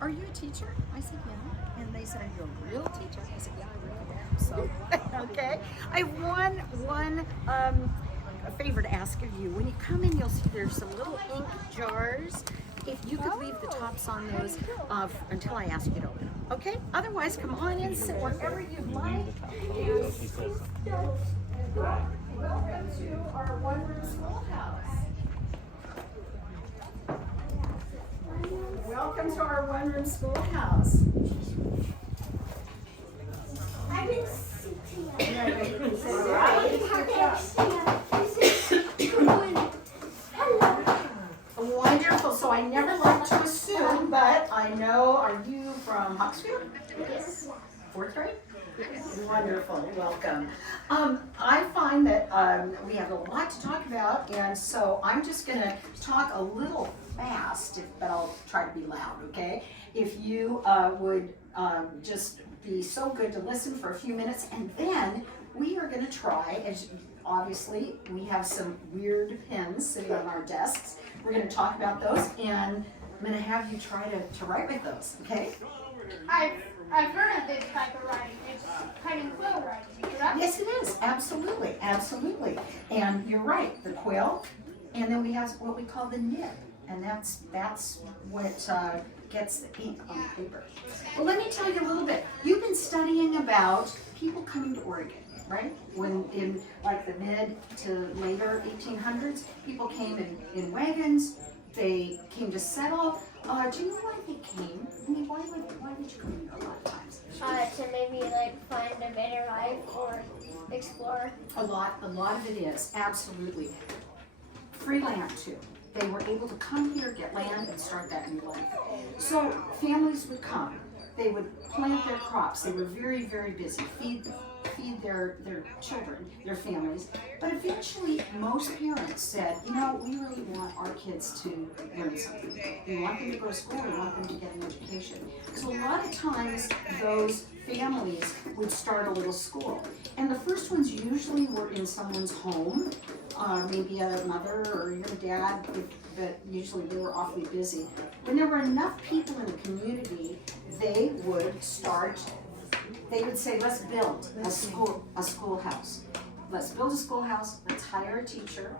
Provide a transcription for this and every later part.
"Are you a teacher?" I said, "Yeah." And they said, "Are you a real teacher?" I said, "Yeah, I really am." So, okay. I have one a favor to ask of you. When you come in, you'll see there's some little ink jars. If you could leave the tops on those until I ask you to open them, okay? Otherwise, come on in, sit wherever you'd like. And sit still. Welcome to our one-room schoolhouse. Welcome to our one-room schoolhouse. I didn't sit here. Yeah, you can sit I down. didn't have to sit. Hello. Wonderful. So I never like to assume, but I know, are you from Huxfield? Yes. Fourth grade? Wonderful. Welcome. I find that we have a lot to talk about, and so I'm just going to talk a little fast, but I'll try to be loud, okay? If you would just be so good to listen for a few minutes, and then we are going to try, as obviously we have some weird pens sitting on our desks. We're going to talk about those, and I'm going to have you try to write with those, okay? I've heard of this type of writing. It's pen and quill writing, correct? Yes, it is. Absolutely, absolutely. And you're right, the quill, and then we have what we call the nib, and that's what gets the ink on the paper. Well, let me tell you a little bit. You've been studying about people coming to Oregon, right? When in like the mid to later 1800s, people came in wagons. They came to settle. Do you know why they came? I mean, why would you come here a lot of times? To maybe find a better life or explore. A lot of it is, absolutely. Free land too. They were able to come here, get land, and start that new life. So families would come. They would plant their crops. They were very, very busy. Feed their children, their families. But eventually, most parents said, you know, we really want our kids to learn something. We want them to go to school. We want them to get an education. So a lot of times, those families would start a little school. And the first ones usually were in someone's home, maybe a mother or even a dad, but usually they were awfully busy. When there were enough people in the community, they would say, let's build a schoolhouse. Let's build a schoolhouse, let's hire a teacher.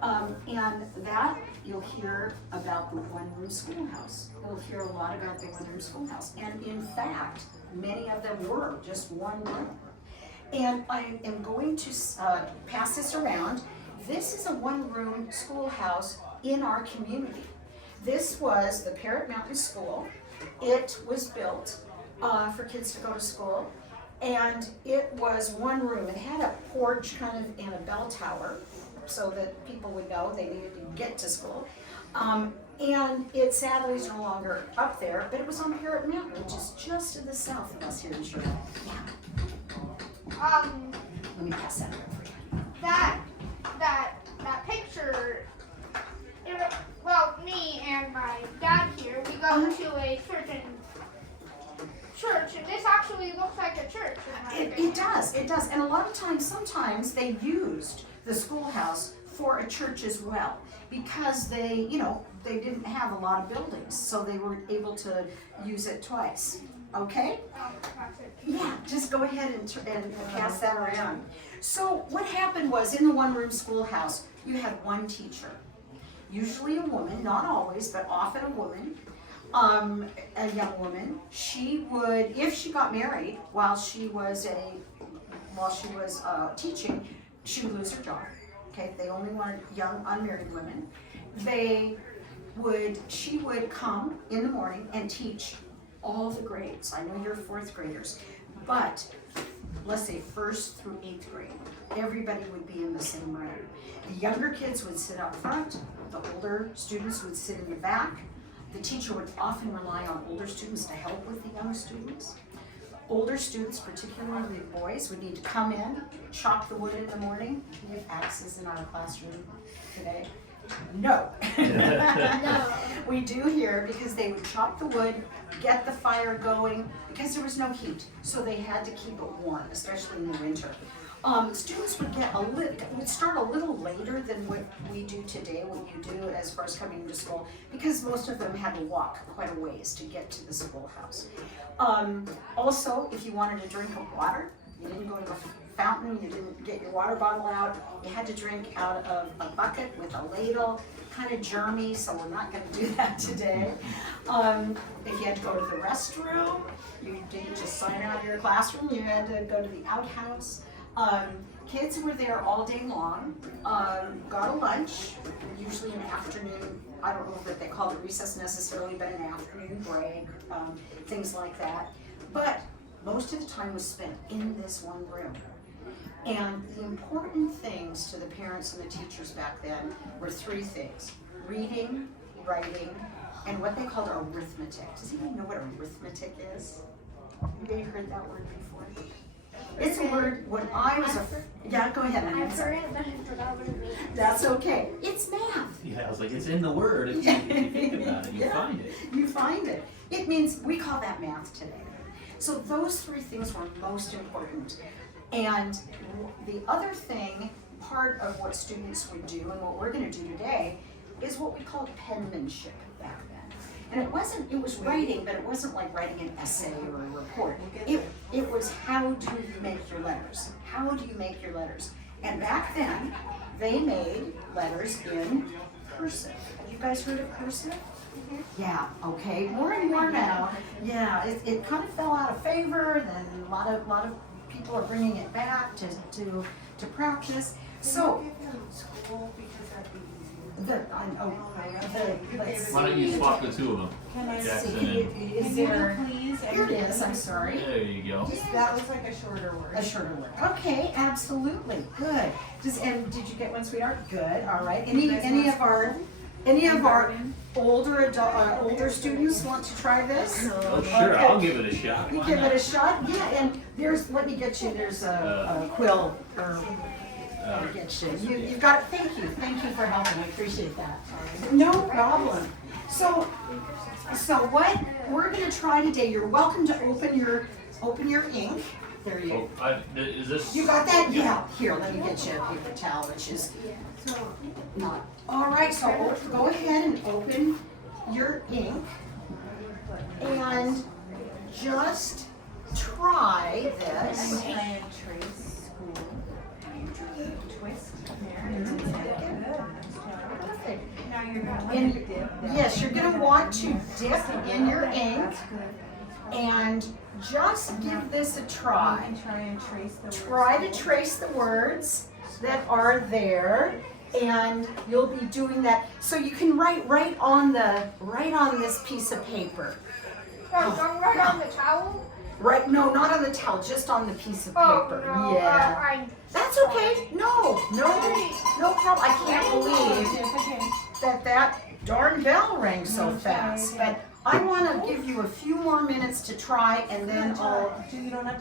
And that, you'll hear about the one-room schoolhouse. You'll hear a lot about the one-room schoolhouse. And in fact, many of them were just one room. And I am going to pass this around. This is a one-room schoolhouse in our community. This was the Parrot Mountain School. It was built for kids to go to school, and it was one room. It had a porch kind of and a bell tower so that people would know they needed to get to school. And it sadly is no longer up there, but it was on Parrot Mountain, which is just to the south of us here in Sherman. Yeah. Let me pass that around for you. That picture. Well, me and my dad here, we go to a church, and this actually looks like a church. It does. And a lot of times, sometimes they used the schoolhouse for a church as well, because they didn't have a lot of buildings, so they were able to use it twice. Okay? Yeah, just go ahead and pass that around. So what happened was, in the one-room schoolhouse, you had one teacher, usually a woman, not always, but often a woman. A young woman. She would, if she got married while she was teaching, she would lose her job. Okay, they only wanted young unmarried women. She would come in the morning and teach all the grades. I know you're fourth graders, but let's say first through eighth grade, everybody would be in the same room. The younger kids would sit up front. The older students would sit in the back. The teacher would often rely on older students to help with the young students. Older students, particularly boys, would need to come in, chop the wood in the morning. We have axes in our classroom today. No. No. We do here, because they would chop the wood, get the fire going, because there was no heat. So they had to keep it warm, especially in the winter. Students would start a little later than what we do today, what you do as far as coming to school, because most of them had to walk quite a ways to get to the schoolhouse. Also, if you wanted a drink of water, you didn't go to the fountain, you didn't get your water bottle out, you had to drink out of a bucket with a ladle, kind of germy, so we're not going to do that today. If you had to go to the restroom, you didn't just sign out of your classroom, you had to go to the outhouse. Kids were there all day long, got a lunch, usually an afternoon, I don't know that they called it recess necessarily, but an afternoon break, things like that. But most of the time was spent in this one room. And the important things to the parents and the teachers back then were three things: reading, writing, and what they called arithmetic. Does anybody know what arithmetic is? Anybody heard that word before? It's a word when I was yeah, go ahead. I've heard it, but I forgot what it means. That's okay. It's math. Yeah, I was like, it's in the word. If you think about it, you find it. You find it. It means, we call that math today. So those three things were most important. And the other thing, part of what students would do and what we're going to do today, is what we called penmanship back then. And it was writing, but it wasn't like writing an essay or a report. It was how do you make your letters? How do you make your letters? And back then, they made letters in cursive. Have you guys heard of cursive? Yeah, okay, more and more now. Yeah, it kind of fell out of favor, then a lot of people are bringing it back to practice. So, Why don't you swap the two of them? Can I Jackson see? and Is there, Please. here it is, I'm sorry. there you go. That was like a shorter word. A shorter word. Okay, absolutely, good. Did you get one, sweetheart? Good, all right. Any of our older students want to try this? Oh, sure, I'll give it a shot. You Why give not? it a shot? Yeah, and let me get you, there's a quill, or let me get you. You've got it, thank you for helping, I appreciate that. No problem. So what we're gonna try today, you're welcome to open your ink. There you Oh, is this? You got that? Yeah. Here, let me get you a paper towel, which is not. All right, so go ahead and open your ink and just try this. Try and trace school. Twist there. Perfect. Now you're gonna And dip. yes, you're going to want to dip in your ink and just give this a try. And try and trace the words. Try to trace the words that are there, and you'll be doing that. So you can write right on this piece of paper. Don't write on the towel. Right? No, not on the towel, just on the piece of Oh, paper. no. Yeah. That's okay. No problem. I can't believe It's okay. that darn bell rang so fast. But I want to give you a few more minutes to try, and then I'll You don't have to